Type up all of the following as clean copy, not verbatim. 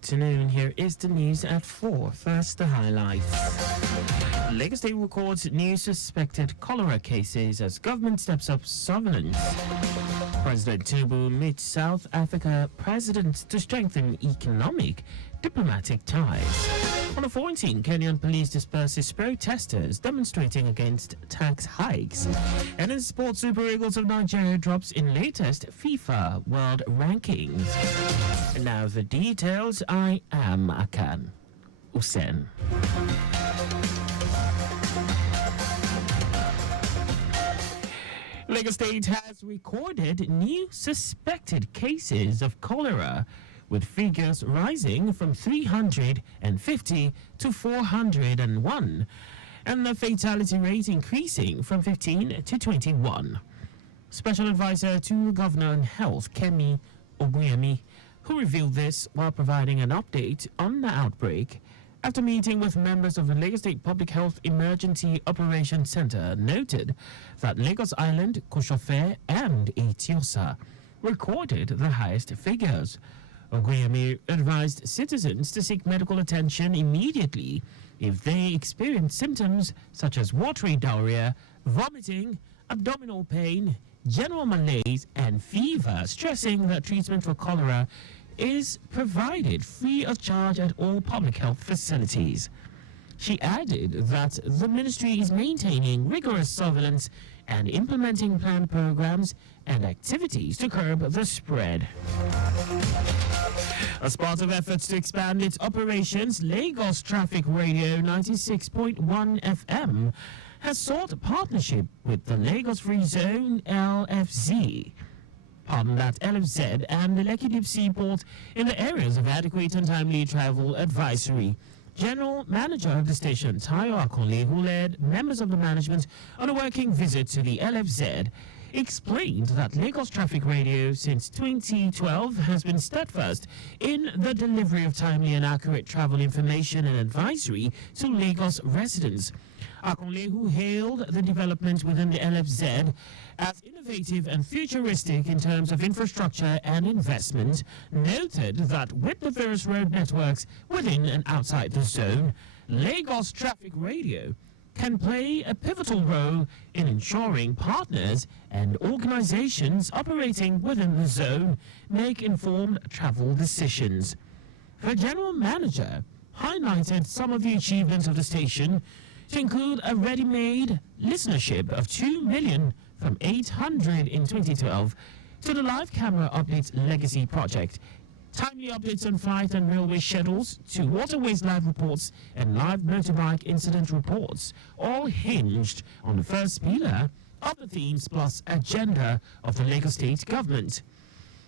afternoon. Here is the news at 4. First, the highlights. Lagos State records new suspected cholera cases as government steps up surveillance. President Tinubu meets South Africa president to strengthen economic diplomatic ties. On the 14th, Kenyan police disperses protesters demonstrating against tax hikes. And in sports, Super Eagles of Nigeria drops in latest FIFA World Rankings. And now the details. I am Akan Usen. Lagos State has recorded new suspected cases of cholera, with figures rising from 350 to 401, and the fatality rate increasing from 15 to 21. Special Advisor to Governor on Health, Kemi Oguyemi, who revealed this while providing an update on the outbreak after meeting with members of the Lagos State Public Health Emergency Operations Center, noted that Lagos Island, Koshofe, and Etiosa recorded the highest figures. Oguyemi advised citizens to seek medical attention immediately if they experience symptoms such as watery diarrhea, vomiting, abdominal pain, general malaise, and fever, stressing that treatment for cholera is provided free of charge at all public health facilities. She added that the ministry is maintaining rigorous surveillance and implementing planned programs and activities to curb the spread. As part of efforts to expand its operations, Lagos Traffic Radio 96.1 FM has sought a partnership with the Lagos Free Zone LFZ. LFZ and the Lekki Deep Seaport in the areas of adequate and timely travel advisory. General Manager of the station, Tayo Akonle, who led members of the management on a working visit to the LFZ, explained that Lagos Traffic Radio since 2012 has been steadfast in the delivery of timely and accurate travel information and advisory to Lagos residents. Akonle, who hailed the development within the LFZ as innovative and futuristic in terms of infrastructure and investment, noted that with the various road networks within and outside the zone, Lagos Traffic Radio can play a pivotal role in ensuring partners and organizations operating within the zone make informed travel decisions. The general manager highlighted some of the achievements of the station, to include a ready-made listenership of 2 million from 800 in 2012 to the live camera updates legacy project, timely updates on flight and railway schedules to waterways live reports and live motorbike incident reports, all hinged on the first pillar of the themes plus agenda of the Lagos State government.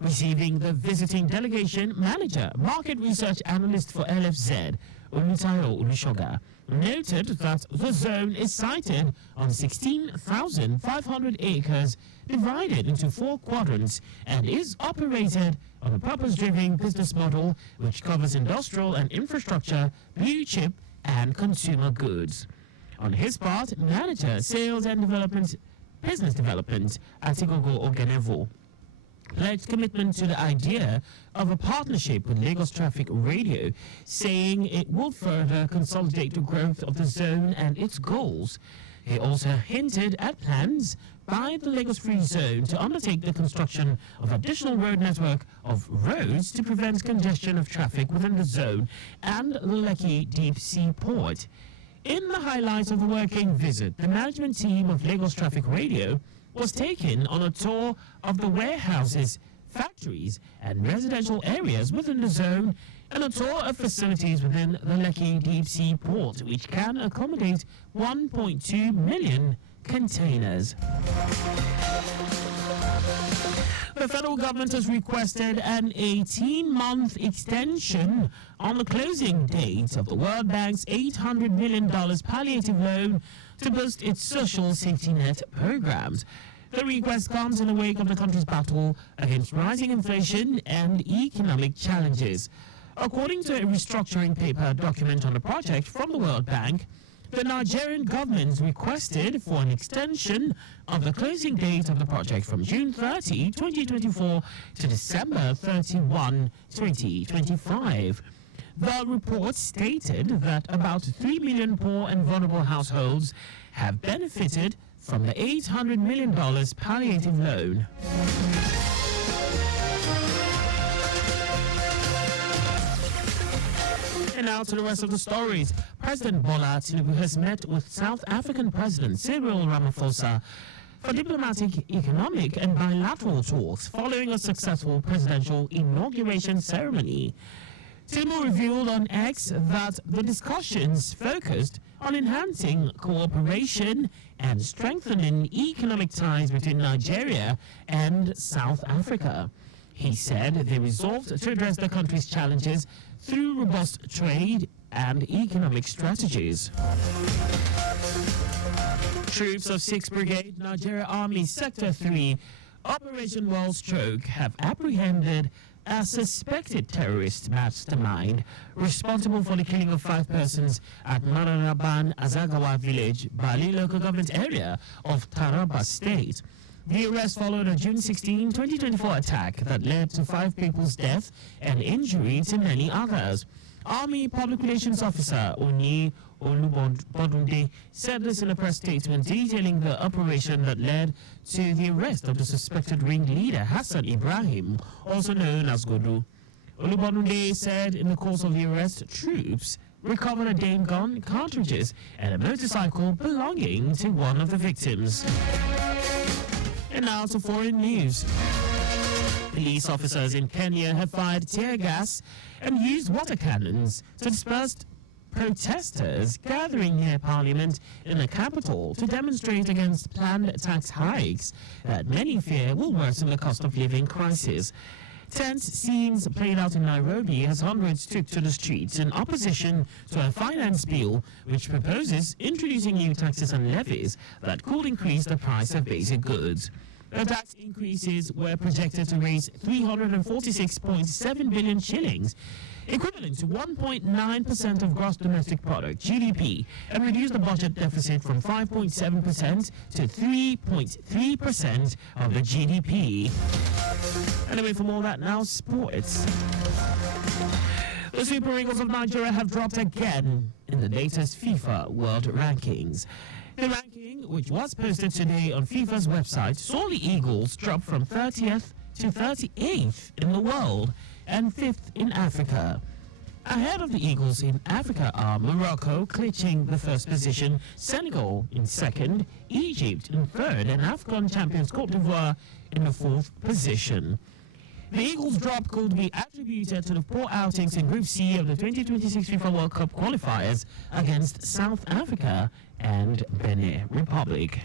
Receiving the visiting delegation, manager, market research analyst for LFZ, Olutayo Olushoga, noted that the zone is sited on 16,500 acres divided into 4 quadrants and is operated on a purpose-driven business model which covers industrial and infrastructure, blue chip, and consumer goods. On his part, manager, sales and development, business development, Atigogo Ogenevo, pledged commitment to the idea of a partnership with Lagos Traffic Radio, saying it will further consolidate the growth of the zone and its goals. He also hinted at plans by the Lagos Free Zone to undertake the construction of additional road network of roads to prevent congestion of traffic within the zone and the Lekki Deep Sea Port. In the highlights of the working visit, the management team of Lagos Traffic Radio was taken on a tour of the warehouses, factories, and residential areas within the zone, and a tour of facilities within the Lekki Deep Sea Port, which can accommodate 1.2 million containers. The federal government has requested an 18-month extension on the closing date of the World Bank's $800 million palliative loan to boost its social safety net programs. The request comes in the wake of the country's battle against rising inflation and economic challenges. According to a restructuring paper document on the project from the World Bank, The Nigerian government requested for an extension of the closing date of the project from June 30, 2024 to December 31, 2025. The report stated that about 3 million poor and vulnerable households have benefited from the $800 million palliative loan. And now to the rest of the stories. President Bola Tinubu has met with South African President Cyril Ramaphosa for diplomatic, economic and bilateral talks following a successful presidential inauguration ceremony. Tinubu revealed on X that the discussions focused on enhancing cooperation and strengthening economic ties between Nigeria and South Africa. He said they resolved to address the country's challenges through robust trade and economic strategies. Troops of 6th Brigade, Nigeria Army Sector 3, Operation Well Stroke have apprehended a suspected terrorist mastermind responsible for the killing of 5 persons at Mararaban Azagawa village, Bali local government area of Taraba State. The arrest followed a June 16, 2024 attack that led to 5 people's death and injury to many others. Army Public Relations Officer Oni Olubodunde said this in a press statement detailing the operation that led to the arrest of the suspected ringleader Hassan Ibrahim, also known as Godu. Olubodunde said in the course of the arrest, troops recovered a Dane gun, cartridges, and a motorcycle belonging to one of the victims. And now to foreign news. Police officers in Kenya have fired tear gas and used water cannons to disperse protesters gathering near Parliament in the capital to demonstrate against planned tax hikes that many fear will worsen the cost of living crisis. Tense scenes played out in Nairobi as hundreds took to the streets in opposition to a finance bill which proposes introducing new taxes and levies that could increase the price of basic goods. The tax increases were projected to raise 346.7 billion shillings, equivalent to 1.9% of gross domestic product, GDP, and reduce the budget deficit from 5.7% to 3.3% of the GDP. Anyway, for more of that now, sports. The Super Eagles of Nigeria have dropped again in the latest FIFA World Rankings. The ranking, which was posted today on FIFA's website, saw the Eagles drop from 30th to 38th in the world and 5th in Africa. Ahead of the Eagles in Africa are Morocco clinching the first position, Senegal in second, Egypt in third, and AFCON champions Cote d'Ivoire in the 4th position. The Eagles' drop could be attributed to the poor outings in Group C of the 2026 FIFA World Cup qualifiers against South Africa and Benin Republic.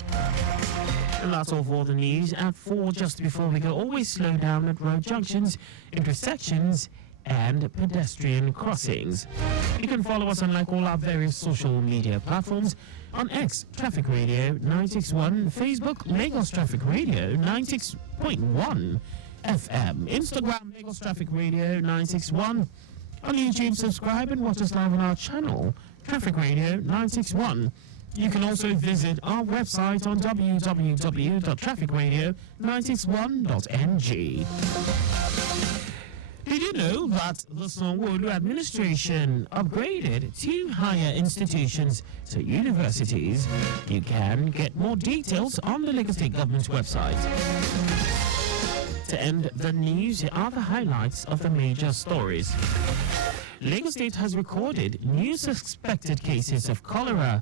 And that's all for the news. At 4, just before we go, always slow down at road junctions, intersections, and pedestrian crossings. You can follow us on all our various social media platforms. On X, Traffic Radio 961, Facebook, Lagos Traffic Radio 96.1 FM, Instagram, Lagos Traffic Radio 961. On YouTube, subscribe and watch us live on our channel, Traffic Radio 961. You can also visit our website on www.trafficradio961.ng. Did you know that the Sanwo-Olu administration upgraded 2 higher institutions to universities? You can get more details on the Lagos State Government's website. To end the news, here are the highlights of the major stories. Lagos State has recorded new suspected cases of cholera,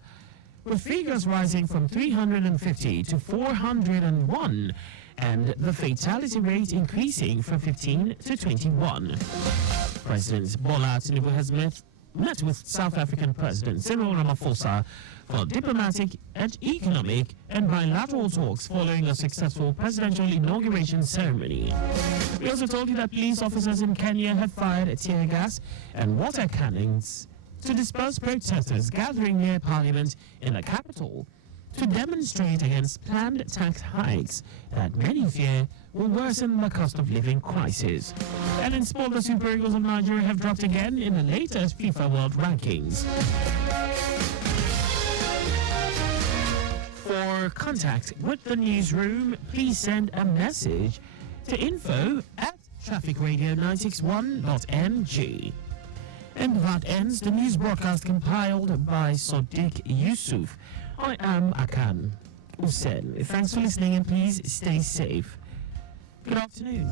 with figures rising from 350 to 401, and the fatality rate increasing from 15 to 21. President Bola Tinubu has met with South African President Cyril Ramaphosa for diplomatic, economic and bilateral talks following a successful presidential inauguration ceremony. We also told you that police officers in Kenya had fired tear gas and water cannons to disperse protesters gathering near Parliament in the capital to demonstrate against planned tax hikes that many fear will worsen the cost of living crisis. And in sport, the Super Eagles of Nigeria have dropped again in the latest FIFA World Rankings. For contact with the newsroom, please send a message to info@trafficradio961.mg. And that ends the news broadcast compiled by Sadiq Yusuf. I am Akan Usen. Thanks for listening and please stay safe. Good afternoon.